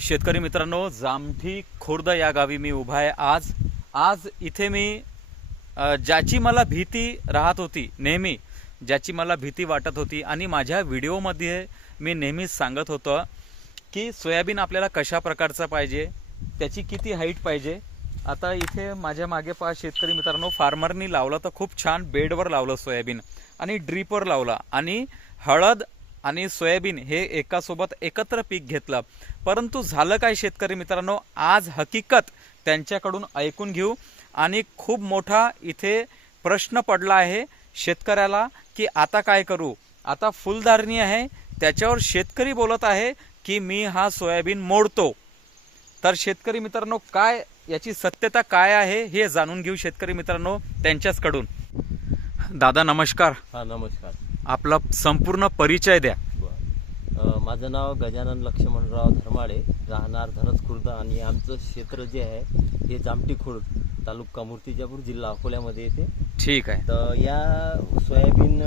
शेतकरी मित्रांनो, जामठी खुर्द या गावी मी उभा आहे। आज इथे मी ज्याची मला भीती राहत होती, नेहमी ज्याची मला भीती वाटत होती आणि माझ्या व्हिडिओमध्ये मी नेहमीच सांगत होतो की सोयाबीन आपल्याला कशा प्रकारचा पाहिजे, त्याची किती हाईट पाहिजे। आता इथे माझ्या मागे पहा शेतकरी मित्रांनो, फार्मरनी लावलं तर खूप छान बेडवर लावलं सोयाबीन आणि ड्रीपवर लावला आणि हळद आणि सोयाबीन हे एकासोबत एकत्र पीक घेतलं। परंतु झालं काय शेतकरी मित्रांनो, आज हकीकत त्यांच्याकडून ऐकून घेऊ आणि खूप मोठा इथे प्रश्न पडला आहे शेतकऱ्याला की आता काय करू। आता फुलधारणी आहे, त्याच्यावर शेतकरी बोलत आहे की मी हा सोयाबीन मोडतो। तर शेतकरी मित्रांनो, काय याची सत्यता काय आहे हे जाणून घेऊ शेतकरी मित्रांनो त्यांच्याचकडून। दादा नमस्कार। हा नमस्कार। आपला संपूर्ण परिचय द्या। माझं नाव गजानन लक्ष्मणराव धर्माडे, राहणार धनस खुर्द आणि आमचं क्षेत्र जे आहे हे जामठी खुर्द, तालुका मूर्तिजापूर, जिल्हा अकोल्यामध्ये येते। ठीक आहे। तर या सोयाबीन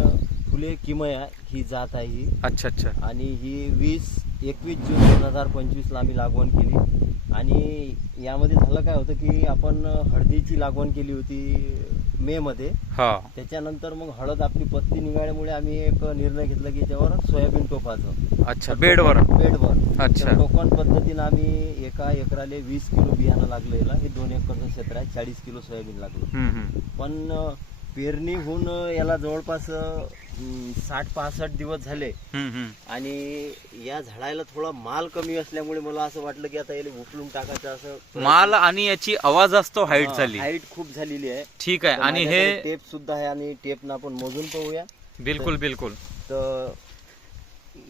फुले किमया ही जात आहे ही। अच्छा अच्छा। आणि ही 21 जून 2025 ला आम्ही लागवण केली। आणि यामध्ये झालं काय होतं की आपण हळदीची लागवण केली होती मे मध्ये। हा। त्याच्यानंतर मग हळद आपली पत्ती निघाल्यामुळे आम्ही एक निर्णय घेतला की त्याच्यावर सोयाबीन टोपाचं। अच्छा, बेडवर। अच्छा। टोकन पद्धतीने आम्ही एका एकराले 20 किलो बियाणं लागलं याला। हे 2 एकरचं क्षेत्र आहे, 40 किलो सोयाबीन लागलं। पण पेरणी होऊन याला जवळपास 60-65 दिवस झाले आणि या झाडाला थोडा माल कमी असल्यामुळे मला असं वाटलं की आता याला उचलून टाकायचं असं। माल आणि याची आवाज असतो, हाईट झाली, हाईट खूप झालेली आहे। ठीक आहे। आणि हे टेप सुद्धा आहे आणि टेप ना आपण मोजून पाहूया। बिलकुल बिलकुल। तर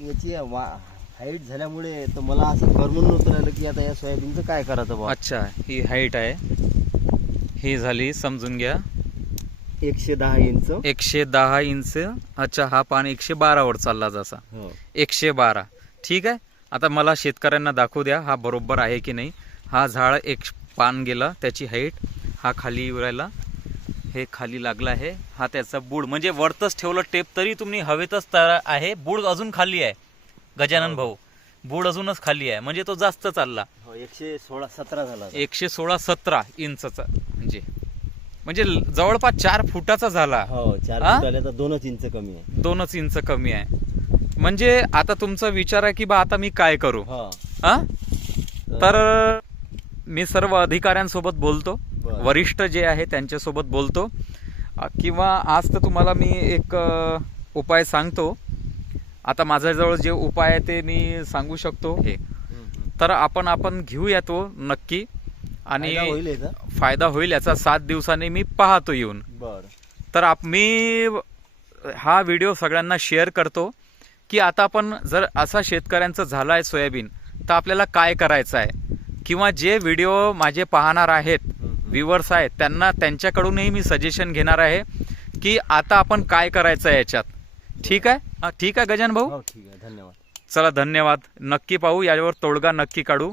याची हाईट झाल्यामुळे तर मला असं करमून नव्हतं राहिलं की आता या सोयाबीनचं काय करायचं बा। अच्छा, ही हाईट आहे, ही झाली समजून घ्या 110 इंच। 110 इंच। अच्छा, हा पान 112 वर चालला जसा। 112। ठीक आहे। आता मला शेतकऱ्यांना दाखवू द्या हा बरोबर आहे की नाही। हा झाड एक पान गेला, त्याची हाईट, हा खाली उरायला, हे खाली लागला आहे, हा त्याचा बूड म्हणजे वरतच ठेवलं टेप तरी तुम्ही हवेतच आहे, बूड अजून खाली आहे गजानन भाऊ, बूड अजूनच खाली आहे म्हणजे तो जास्त चालला। 116-17 झाला। 116-17 इंचचा म्हणजे जवळपास 4 फुटाचा झाला। हो, 4 फुटाला तर 2 इंच कमी आहे। 2 इंच कमी आहे। म्हणजे आता तुमचा विचार आहे की बा आता मी काय करू। तर मी सर्व अधिकाऱ्यांसोबत बोलतो, वरिष्ठ जे आहे त्यांच्यासोबत बोलतो, किंवा आज तर तुम्हाला मी एक उपाय सांगतो। आता माझ्याजवळ जे उपाय आहे ते मी सांगू शकतो हे, तर आपण घेऊया तो नक्की आणि फायदा होईल याचा। 7 दिवसांनी मी पाहतो येऊन। तर मी हा व्हिडिओ सगळ्यांना शेअर करतो की आता आपण जर असा शेतकऱ्यांचं झालं आहे सोयाबीन तर आपल्याला काय करायचं आहे, किंवा जे व्हिडिओ माझे पाहणार आहेत व्ह्यूअर्स आहेत त्यांच्याकडूनही मी सजेशन घेणार आहे की आता आपण काय करायचं आहे याच्यात। ठीक आहे। ठीक आहे गजानन भाऊ। ठीक आहे, धन्यवाद। चला, धन्यवाद। नक्की पाहू, यावर तोडगा नक्की काढू।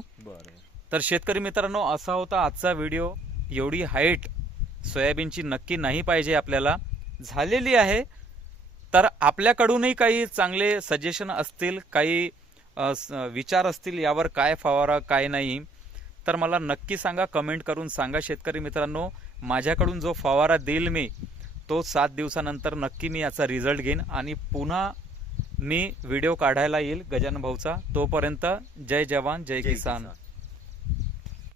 तर शेतकरी मित्रांनो, असा होता आजचा व्हिडिओ। एवढी हाईट सोयाबीनची नक्की नाही पाहिजे आपल्याला, झालेली आहे। तर आपल्याकडूनही काही चांगले सजेशन असतील, काही विचार असतील यावर काय फवारा काय नाही, तर मला नक्की सांगा, कमेंट करून सांगा शेतकरी मित्रांनो। माझ्याकडून जो फवारा देईल मी तो 7 दिवसानंतर नक्की मी याचा रिझल्ट घेईन आणि पुन्हा मी व्हिडिओ काढायला येईल गजानन भाऊचा। तोपर्यंत जय जवान जय किसान।